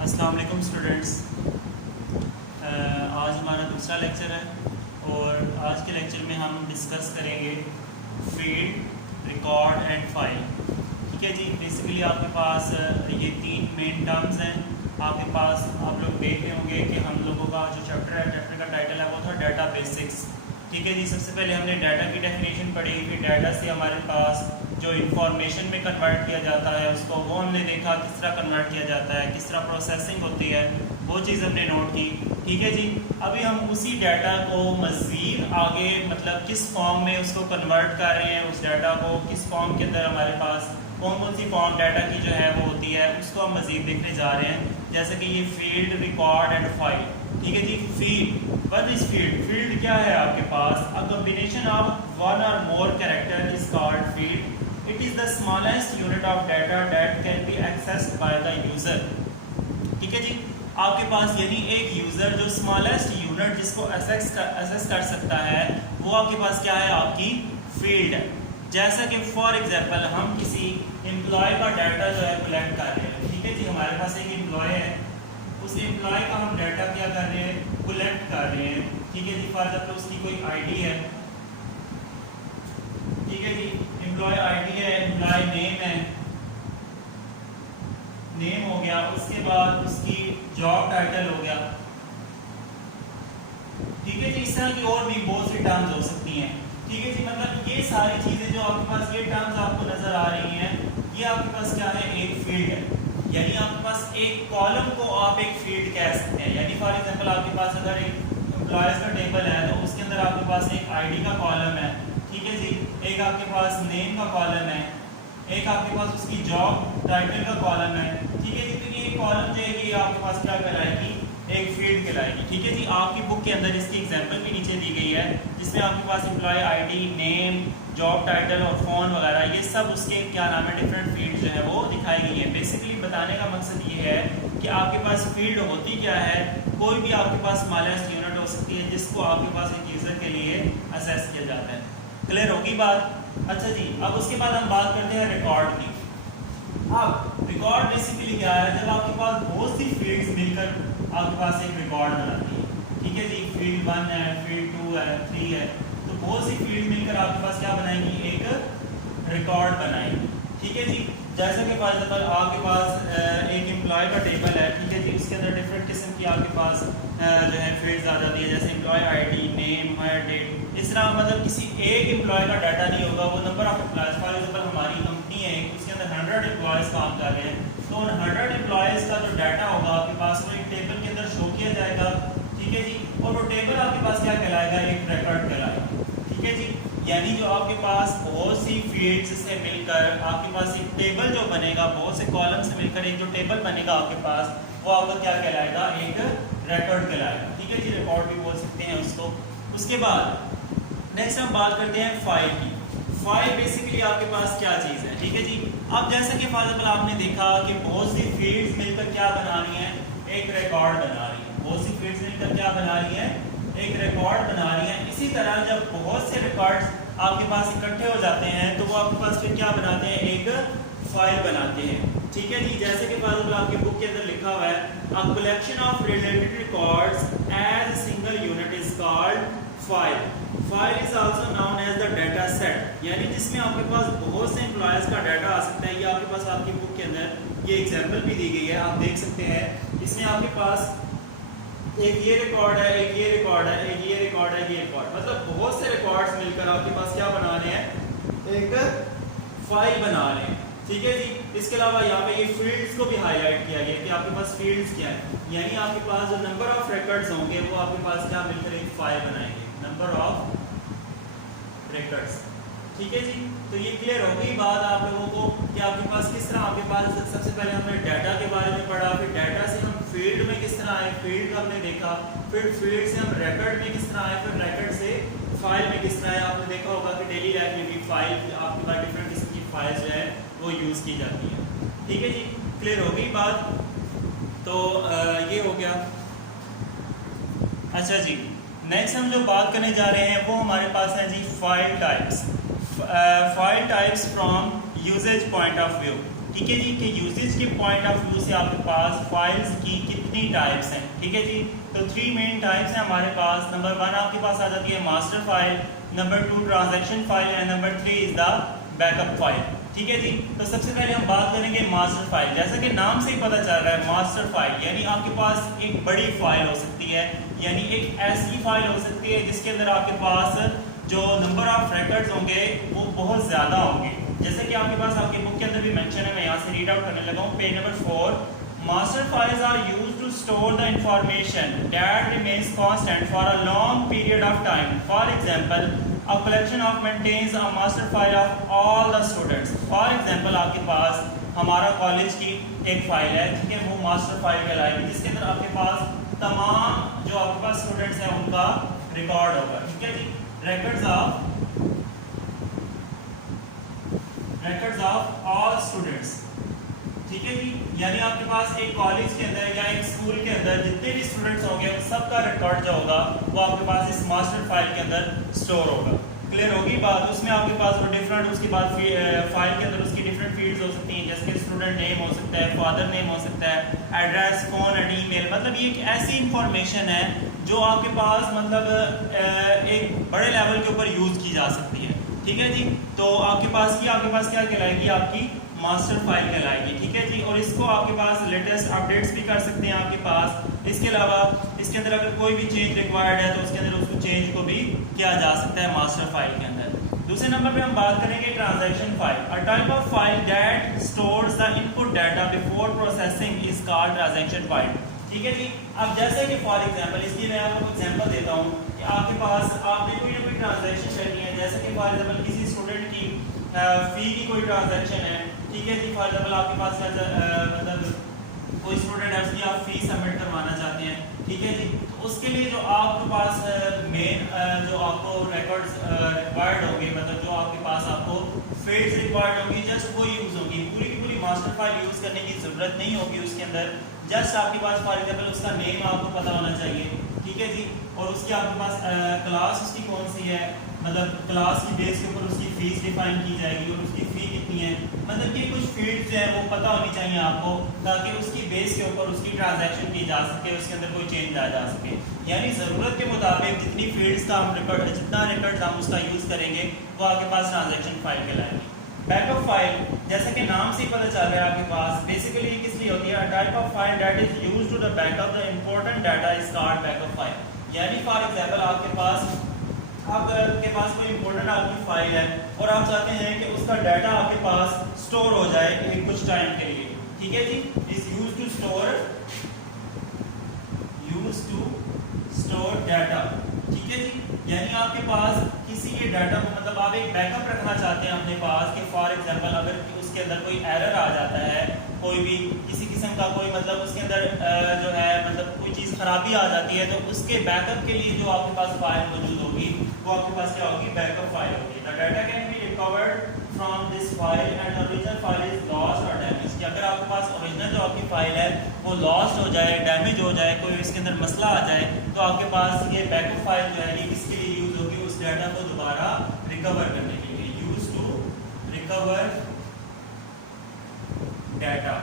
अस्सलाम वालेकुम स्टूडेंट्स। आज हमारा दूसरा लेक्चर है और आज के लेक्चर में हम डिस्कस करेंगे फील्ड, रिकॉर्ड एंड फाइल। ठीक है जी। बेसिकली आपके पास ये तीन मेन टर्म्स हैं। आपके पास आप लोग देख रहे होंगे कि हम लोगों का जो चैप्टर है, चैप्टर का टाइटल है वो था डाटा बेसिक्स। ठीक है जी। सबसे पहले हमने डाटा की डेफिनेशन पढ़ी, फिर डाटा से हमारे पास जो इंफॉर्मेशन में कन्वर्ट किया जाता है उसको वो हमने देखा किस तरह कन्वर्ट किया जाता है, किस तरह प्रोसेसिंग होती है, वो चीज़ हमने नोट की। ठीक है जी। अभी हम उसी डाटा को मज़ीद आगे मतलब किस फॉर्म में उसको कन्वर्ट कर रहे हैं, उस डाटा को किस फॉर्म के अंदर हमारे पास कौन कौन सी फॉर्म डाटा की जो है वो होती है, उसको हम मज़ीद देखने जा रहे हैं। जैसे कि ये फील्ड, रिकॉर्ड एंड फाइल। ठीक है जी। Field, what is field? Field क्या है आपके पास? A combination of one or more character is called field. It is the smallest unit of data that can be accessed by the user। ठीक है जी। आपके पास यानी एक यूज़र जो स्मॉलेस्ट यूनिट जिसको एक्सेस कर सकता है वो आपके पास क्या है? आपकी फील्ड है। जैसा कि फॉर एग्जांपल हम किसी एम्प्लॉय का डाटा जो है कलेक्ट कर रहे हैं। ठीक है जी। हमारे पास एक एम्प्लॉय है, उस एम्प्लॉय का हम डाटा क्या कर रहे हैं? कलेक्ट कर रहे हैं। ठीक है जी। फॉर एग्जाम्पल उसकी कोई आईडी है। ठीक है जी। एम्प्लॉय आईडी है, एम्प्लॉय नेम है, नेम हो गया। उसके बाद उसकी जॉब टाइटल हो गया। ठीक है जी। इस तरह की और भी बहुत सी टर्म्स हो सकती हैं। ठीक है जी। मतलब ये सारी चीजें जो आपके पास ये टर्म्स आपको नजर आ रही हैं, ये आपके पास क्या है? एक फील्ड है। यानी आपके पास एक कॉलम को आप एक फील्ड कह सकते हैं। यानी फॉर एग्जांपल आपके पास अगर एक एम्प्लॉयज का टेबल है तो उसके अंदर आपके पास एक आईडी का कॉलम है। ठीक है जी। एक आपके पास नेम का कॉलम है, एक आपके पास उसकी जॉब टाइटल का कॉलम है। ठीक है जी। तो ये कॉलम जो है ये आपके पास क्या कहलाएगी? एक फील्ड कहलाएगी। ठीक है जी। आपकी बुक के अंदर इसकी एग्जांपल भी नीचे दी गई है जिसमें आपके पास employ ID, name, job title और फ़ोन वगैरह ये सब उसके क्या नाम है डिफरेंट फील्ड जो है वो दिखाई गई है। बेसिकली बताने का मकसद ये है कि आपके पास फील्ड होती क्या है? कोई भी आपके पास स्मॉलेस्ट यूनिट हो सकती है जिसको आपके पास एक यूज़र के लिए असेस किया जाता है। क्लियर होगी बात? अच्छा जी। अब उसके बाद हम बात करते हैं रिकॉर्ड की। अब रिकॉर्ड बेसिकली क्या है? जब आपके पास बहुत सी फील्ड्स मिलकर आपके पास एक रिकॉर्ड बनाती है। ठीक है जी। फील्ड 1 है, फील्ड 2 है, 3 है, तो बहुत सी फील्ड मिलकर आपके पास क्या बनाएंगी? एक रिकॉर्ड बनाएंगी। ठीक है जी। जैसे कि फॉर एग्जाम्पल आपके पास एक एम्प्लॉय का टेबल है। ठीक है जी। उसके अंदर डिफरेंट किस्म की आपके पास जो है फील्ड्स आ जाती है, जैसे employ ID, name, hire date. इस तरह मतलब किसी एक एम्प्लॉय का डाटा नहीं होगा, वो number of employees. For example हमारी कंपनी है, उसके अंदर 100 एम्प्लॉयज काम कर रहे हैं, तो उन 100 एम्प्लॉयज का जो डाटा होगा आपके पास वो एक टेबल के अंदर शो किया जाएगा। ठीक है जी। और वो टेबल आपके पास क्या कहलाएगा? एक रिकॉर्ड कहलाएगा। ठीक है जी। यानी जो आपके पास बहुत सी फील्ड्स से मिलकर आपके पास एक टेबल जो बनेगा, बहुत से कॉलम से मिलकर एक जो टेबल बनेगा आपके पास, वो आपका क्या कहलाएगा? एक रिकॉर्ड कहलाएगा। ठीक है जी। रिकॉर्ड भी बोल सकते हैं उसको। उसके बाद नेक्स्ट हम बात करते हैं फाइल की। फाइल बेसिकली आपके पास क्या चीज़ है? ठीक है जी। अब जैसा कि फॉर एग्जाम्पल आपने देखा कि बहुत सी फील्ड्स मिलकर क्या बना रही हैं? एक रिकॉर्ड बना रही है। बहुत सी फील्ड्स मिलकर क्या बना रही है? एक रिकॉर्ड बना रही है। इसी तरह जब बहुत से रिकॉर्ड्स आपके पास इकट्ठे हो जाते हैं तो वो आपके पास फिर क्या बनाते हैं? एक फाइल बनाते हैं। ठीक है जी। जैसे कि फॉर एग्जाम्पल आपकी बुक के अंदर लिखा हुआ है, a collection of related records as single unit is called file. File is also known as the data set. यानी जिसमें आपके पास बहुत से एम्प्लॉयज का डाटा आ सकता है। ये आपके पास आपकी बुक के अंदर ये एग्जांपल भी दी गई है, आप देख सकते हैं। इसमें आपके पास एक ये रिकॉर्ड है, एक ये रिकॉर्ड है, एक ये रिकॉर्ड है, ये रिकॉर्ड, मतलब बहुत से रिकॉर्ड्स मिलकर आपके पास क्या बना रहे हैं? एक फाइल बना रहे हैं। ठीक है जी। इसके अलावा यहाँ पे ये फील्ड्स को भी हाईलाइट किया गया कि आपके पास फील्ड्स क्या है। यानी आपके पास जो नंबर ऑफ रिकॉर्ड्स होंगे वो आपके पास क्या मिलकर एक फाइल बनाएंगे, नंबर ऑफ रिकॉर्ड्स। ठीक है जी। तो ये क्लियर हो गई बात आप लोगों को कि आपके पास किस तरह आपके पास सबसे पहले हमने डाटा के बारे में पढ़ा, फिर डाटा से हम फील्ड में किस तरह आए, फील्ड का हमने देखा, फिर फील्ड से हम रिकॉर्ड में किस तरह आए, फिर रिकॉर्ड से फाइल में किस तरह आए। आपने देखा होगा कि डेली लाइफ में भी फाइल आपके पास डिफरेंट किस्म की फाइल जो है वो यूज़ की जाती है। ठीक है जी। क्लियर हो गई बात? तो ये हो गया। अच्छा जी। नेक्स्ट हम जो बात करने जा रहे हैं वो हमारे पास है जी file types. File types from usage point of view. ठीक है जी, कि यूजेज के पॉइंट ऑफ व्यू से आपके पास फाइल्स की कितनी टाइप्स हैं, ठीक है जी। तो 3 मेन टाइप्स हैं हमारे पास। नंबर 1 आपके पास आ जाती है master file, number 2 transaction file and number 3 is the backup file, ठीक है जी। तो सबसे पहले हम बात करेंगे मास्टर फाइल। जैसा कि नाम से ही पता चल रहा है मास्टर फाइल यानी आपके पास एक बड़ी फाइल हो सकती है, यानी एक ऐसी फाइल हो सकती है जिसके अंदर आपके पास जो नंबर ऑफ रिकॉर्ड्स होंगे वो बहुत ज़्यादा होंगे। जैसे कि आपके पास आपके बुक के अंदर भी मेंशन है, मैं यहाँ से रीड आउट करने लगा हूँ, page number 4। Master files are used to store the information that remains constant for a long period of time. For example a collection of maintains a master file of all the students। for example आपके पास हमारा college की एक file है, ठीक है, वो master file कहलाएगी, जिसके अंदर आपके पास तमाम जो आपके पास स्टूडेंट्स हैं उनका रिकॉर्ड होगा, ठीक है जी। records of all students, ठीक है जी। यानी आपके पास एक कॉलेज के अंदर या एक स्कूल के अंदर जितने भी स्टूडेंट्स होंगे उन सबका रिकॉर्ड जो होगा वो आपके पास इस मास्टर फाइल के अंदर स्टोर होगा। क्लियर होगी बात? उसमें आपके पास वो डिफरेंट, उसके बाद फाइल के अंदर उसकी डिफरेंट फील्ड्स हो सकती हैं, जैसे कि स्टूडेंट नेम हो सकता है, फादर नेम हो सकता है, एड्रेस, फोन एंड ईमेल। मतलब ये एक ऐसी इंफॉर्मेशन है जो आपके पास मतलब एक बड़े लेवल के ऊपर यूज की जा सकती है, ठीक है जी। तो आपके पास क्या कहलाएगी? आपकी मास्टर फाइल कहलाएगी, ठीक है जी। और इसको आपके पास लेटेस्ट अपडेट्स भी कर सकते हैं आपके पास। इसके अलावा इसके अंदर अगर कोई भी चेंज रिक्वायर्ड है तो उसके अंदर उसको चेंज को भी किया जा सकता है मास्टर फाइल के अंदर। दूसरे नंबर पे हम बात करेंगे transaction file. A type of file that stores the input data before processing is called transaction file, ठीक है जी। अब जैसे कि फॉर एग्जांपल, इसलिए मैं आपको एग्जांपल देता हूँ कि आपके पास आपने कोई ना कोई ट्रांजैक्शन करनी है, जैसे कि फॉर एग्जांपल किसी स्टूडेंट की फी की कोई ट्रांजैक्शन है, ठीक है जी। फॉर एग्जांपल आपके पास मतलब कोई स्टूडेंट है, उसकी आप फी सबमिट करवाना चाहते हैं, ठीक है जी। तो उसके लिए जो आपके पास मेन जो आपको रिकॉर्ड्स रिक्वायर्ड होंगे, मतलब जो आपके पास आपको फील्ड्स रिक्वायर्ड होंगी, जस्ट वो यूज होगी। पूरी की पूरी मास्टर फाइल यूज करने की जरूरत नहीं होगी उसके अंदर। जस्ट आपके पास फॉर एग्जांपल उसका नेम आपको पता होना चाहिए, ठीक है जी। और उसकी आपके पास क्लास उसकी कौन सी है, मतलब क्लास की बेस के ऊपर उसकी फीस डिफाइन की जाएगी और उसकी फी कितनी है, मतलब कि कुछ फील्ड्स जो है वो पता होनी चाहिए आपको, ताकि उसकी बेस के ऊपर उसकी ट्रांजैक्शन की जा सके, उसके अंदर कोई चेंज आ जा सके। यानी ज़रूरत के मुताबिक जितनी फील्ड्स का हम रिकॉर्ड, जितना रिकॉर्ड हम उसका यूज़ करेंगे वो आपके पास ट्रांजैक्शन फाइल कहलाएगी। बैकअप फाइल, जैसे कि नाम से ही पता चल रहा है आपके पास, बेसिकली किस लिए होती है? Type of file that is used to the backup the important data is called backup file. यानी फॉर एग्जांपल आपके पास कोई इंपॉर्टेंट आपकी फाइल है और आप चाहते हैं कि उसका डाटा आपके पास स्टोर हो जाए कुछ टाइम के लिए, ठीक है जी। Is used to store data, ठीक है जी। यानी आपके पास किसी के डाटा को, मतलब आप एक बैकअप रखना चाहते हैं अपने पास कि फॉर एग्जांपल अगर उसके अंदर कोई एरर आ जाता है, कोई भी किसी किस्म का कोई मतलब उसके अंदर जो है मतलब कोई चीज़ खराबी आ जाती है, तो उसके बैकअप के लिए जो आपके पास फाइल मौजूद होगी वो आपके पास क्या होगी? बैकअप फाइल होगी। The data can be recovered from this file and original file is lost और डैमेज। कि अगर आपके पास ओरिजिनल जो आपकी फाइल है वो लॉस्ट हो जाए, डैमेज हो जाए, कोई इसके अंदर मसला आ जाए, तो आपके पास ये बैकअप फाइल जो है ये किसके लिए यूज होगी? उस डाटा को दोबारा रिकवर करने के लिए, use to recover data.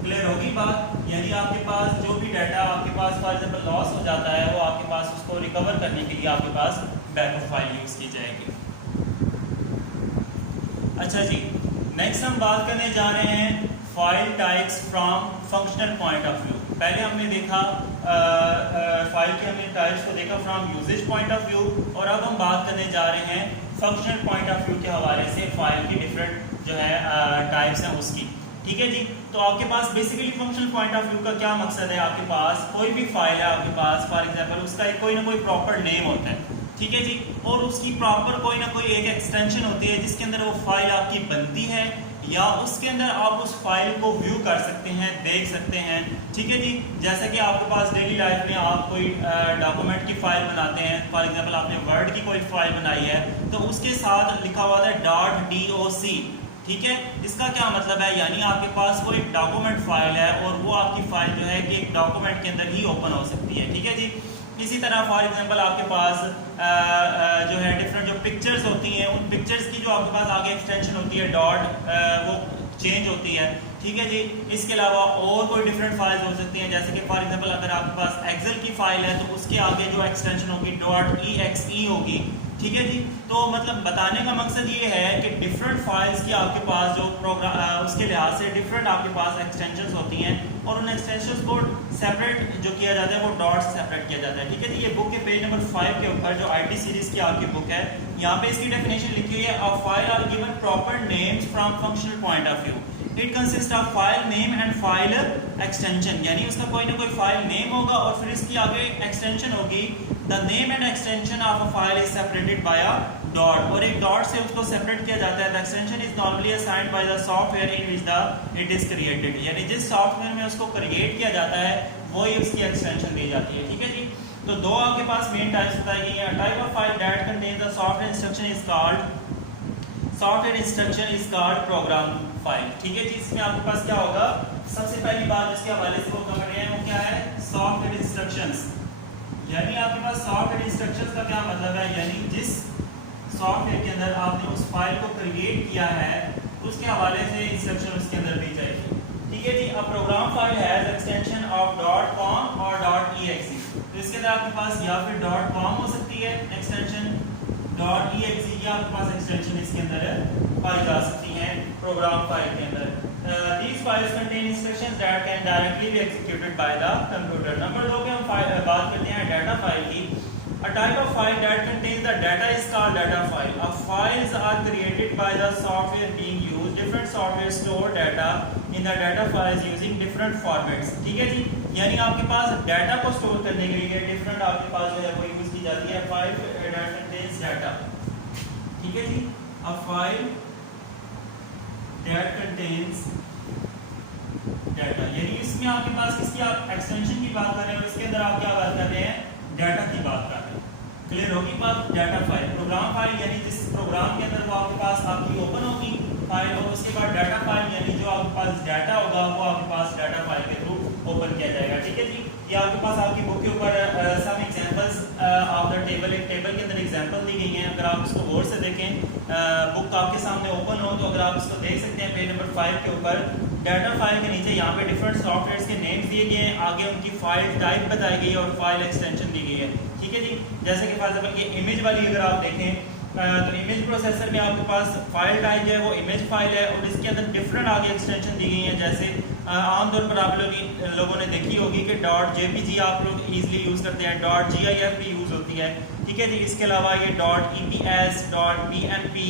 Clear होगी बात? यानी आपके पास जो भी डाटा आपके पास फॉर एग्जांपल लॉस हो जाता है, वो आपके पास उसको रिकवर करने के लिए आपके पास बैकअप फाइल यूज की जाएगी। अच्छा जी, नेक्स्ट हम बात करने जा रहे हैं file types from functional point of view. पहले हमने देखा फाइल के हमने टाइप्स को देखा from usage point of view, और अब हम बात करने जा रहे हैं फंक्शनल पॉइंट ऑफ व्यू के हवाले से फाइल की डिफरेंट जो है टाइप्स हैं उसकी, ठीक है जी। तो आपके पास basically functional point of view का क्या मकसद है? आपके पास कोई भी फाइल है आपके पास, फॉर एग्जांपल उसका एक कोई ना कोई प्रॉपर नेम होता है, ठीक है जी, और उसकी प्रॉपर कोई ना कोई एक एक्सटेंशन होती है जिसके अंदर वो फाइल आपकी बनती है, या उसके अंदर आप उस फाइल को व्यू कर सकते हैं, देख सकते हैं, ठीक है जी। जैसे कि आपके पास डेली लाइफ में आप कोई डॉक्यूमेंट की फाइल बनाते हैं, फॉर एग्जांपल आपने वर्ड की कोई फाइल बनाई है, तो उसके साथ लिखा हुआ है .doc, ठीक है। इसका क्या मतलब है? यानी आपके पास वो एक डॉक्यूमेंट फाइल है और वो आपकी फाइल जो है कि एक डॉक्यूमेंट के अंदर ही ओपन हो सकती है, ठीक है जी। इसी तरह फॉर एग्जांपल आपके पास जो है डिफरेंट जो पिक्चर्स होती हैं, उन पिक्चर्स की जो आपके पास आगे एक्सटेंशन होती है डॉट, वो चेंज होती है, ठीक है जी। इसके अलावा और कोई डिफरेंट फाइल्स हो सकती हैं, जैसे कि फॉर एग्जांपल अगर आपके पास एक्सेल की फाइल है तो उसके आगे जो एक्सटेंशन होगी .exe होगी, ठीक है जी। तो मतलब बताने का मकसद ये है कि डिफरेंट फाइल्स की आपके पास जो प्रोग्राम उसके लिहाज से डिफरेंट आपके पास एक्सटेंशंस होती हैं और उन एक्सटेंशंस को सेपरेट जो किया जाता है वो डॉट सेपरेट किया जाता है, ठीक है जी। ये बुक के पेज नंबर 5 के ऊपर जो IT सीरीज की आपकी बुक है, यहाँ पे इसकी डेफिनेशन लिखी हुई है, a file are given proper names from functional point of view, it consist of file name and file extension, यानी उसका कोई ना कोई फाइल नेम होगा और फिर इसकी आगे एक्सटेंशन होगी। The name and extension of a file is separated by a dot, और एक डॉट से उसको सेपरेट किया जाता है। The extension is normally assigned by the software in which the it is created, यानी जिस सॉफ्टवेयर में उसको क्रिएट किया जाता है वही उसकी एक्सटेंशन दी जाती है, ठीक है जी। तो दो आपके पास मेन टाइप्स बताई गई हैं। Type of file that contains the software instruction is called program file, ठीक है जी। इसमें आपके पास क्या होगा, सबसे पहली बात जिसके हवाले से वो कर रहे हैं वो क्या है, सॉफ्टवेयर इंस्ट्रक्शंस, यानी आपके पास सॉफ्टवेयर इंस्ट्रक्शंस का क्या मतलब है, यानी जिस सॉफ्टवेयर के अंदर आपने उस फाइल को क्रिएट किया है उसके हवाले से इंस्ट्रक्शन उसके अंदर दी जाएगी, ठीक है जी। अब program file has extension of .com और .exe, तो इसके अंदर आपके पास या फिर .com हो सकती है एक्सटेंशन, .exe की आपके पास एक्सटेंशन इसके अंदर पाई जा सकती हैं प्रोग्राम फाइल के अंदर। These files contain instructions that can directly be executed by the computer। Number 2 पे हम बात करते हैं डाटा फाइल की। A type of file that contains the data is called data file। अब files are created by the software being used। Different software store data in the data files using different formats, ठीक है जी। यानी आपके पास data को store करने के लिए different आपके पास जो है वो यूज की जाती है फाइल that contains data, ठीक है जी। A file that contains data, यानी इसमें आपके पास किसकी आप एक्सटेंशन की बात कर रहे हैं और इसके अंदर आप क्या बात कर रहे हैं, डाटा की बात कर रहे हैं। क्लियर होगी बात। डाटा फाइल, प्रोग्राम फाइल यानी जिस प्रोग्राम के अंदर वो आपके पास आपकी ओपन होगी फाइल, और उसके बाद डाटा फाइल यानी जो आपके पास डाटा होगा वो आपके पास डाटा फाइल के थ्रू ओपन किया जाएगा, ठीक है जी। ये आपके पास आपकी बुक के ऊपर some examples of the table, एक टेबल के अंदर एग्जांपल दी गई हैं। अगर आप इसको गौर से देखें, बुक आपके सामने ओपन हो तो अगर आप इसको देख सकते हैं पेज नंबर 5 के ऊपर डाटा फाइल के नीचे यहाँ पे डिफरेंट सॉफ्टवेयर्स के नेम्स दिए गए हैं, आगे उनकी फाइल टाइप बताई गई है और फाइल एक्सटेंशन दी गई है, ठीक है जी। जैसे कि फॉर एग्जांपल ये इमेज वाली अगर आप देखें तो इमेज प्रोसेसर में आपके पास फाइल टाइप जो है वो इमेज फाइल है और इसके अंदर डिफरेंट आगे एक्सटेंशन दी गई हैं। जैसे आमतौर पर आप लोगों ने देखी होगी कि .jpg आप लोग इजीली यूज़ करते हैं, .gif भी यूज़ होती है, ठीक है जी। इसके अलावा ये .eps, .pnp,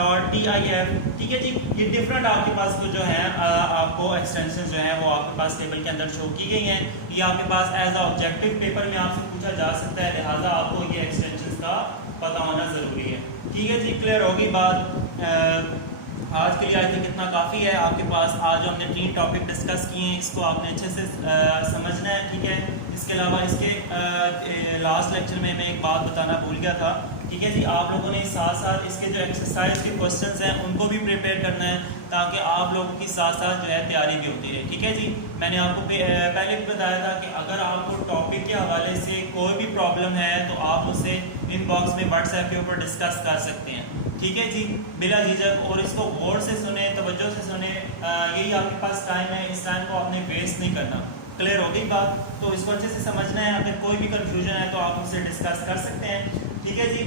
.tif, ठीक है जी। ये डिफरेंट आपके पास को जो है आपको एक्सटेंशन जो है वो आपके पास टेबल के अंदर शो की गई हैं। ये आपके पास एज अ ऑब्जेक्टिव पेपर में आपसे पूछा जा सकता है, लिहाजा आपको ये एक्सटेंशन का पता होना ज़रूरी है, ठीक है जी। क्लियर होगी बात। आज के लिए आई थिंक इतना काफ़ी है आपके पास। आज हमने 3 टॉपिक डिस्कस किए हैं, इसको आपने अच्छे से समझना है, ठीक है। इसके अलावा इसके लास्ट लेक्चर में मैं एक बात बताना भूल गया था, ठीक है जी। आप लोगों ने साथ साथ इसके जो एक्सरसाइज के क्वेश्चंस हैं उनको भी प्रिपेयर करना है ताकि आप लोगों की साथ साथ जो है तैयारी भी होती रहे, ठीक है जी। मैंने आपको पहले भी बताया था कि अगर आपको टॉपिक के हवाले से कोई भी प्रॉब्लम है तो आप उससे इनबॉक्स में व्हाट्सएप के ऊपर डिस्कस कर सकते हैं, ठीक है जी, बिला झिझक। और इसको गौर से सुने, तवज्जो से सुने, यही आपके पास टाइम है, इस टाइम को आपने वेस्ट नहीं करना। क्लियर हो गई बात। तो इसको अच्छे से समझना है, अगर कोई भी कंफ्यूजन है तो आप मुझसे डिस्कस कर सकते हैं, ठीक है जी।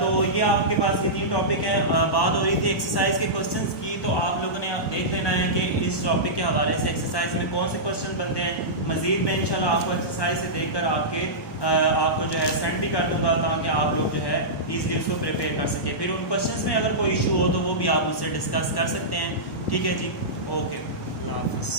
तो ये आपके पास ये 3 टॉपिक है। बात हो रही थी एक्सरसाइज के क्वेश्चंस की, तो आप लोगों ने देख लेना है कि इस टॉपिक के हवाले से एक्सरसाइज में कौन से क्वेश्चन बनते हैं। मजीद मैं इंशाल्लाह आपको एक्सरसाइज से देखकर आपको जो है सेंड भी कर दूंगा ताकि आप लोग जो है ईजिली उसको प्रिपेयर कर सकें। फिर उन क्वेश्चंस में अगर कोई इशू हो तो वो भी आप मुझसे डिस्कस कर सकते हैं, ठीक है जी। ओके, अल्लाह हाफ़िज़।